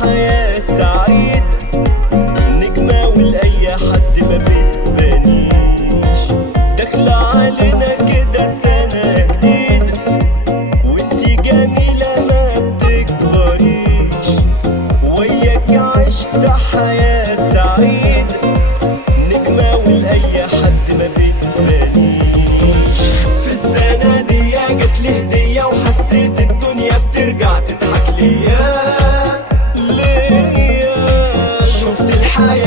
حياة سعيدة، نجمة ولأي حد ما بتبانيش. داخلة علينا كده سنة جديدة وانتي جميلة ما بتكبريش، وياك عشت حياة سعيدة، نجمة ولأي حد ما بتبانيش. في السنة دي جاتلي هدية وحسيت الدنيا بترجع تضحك ليا. شفت الحياة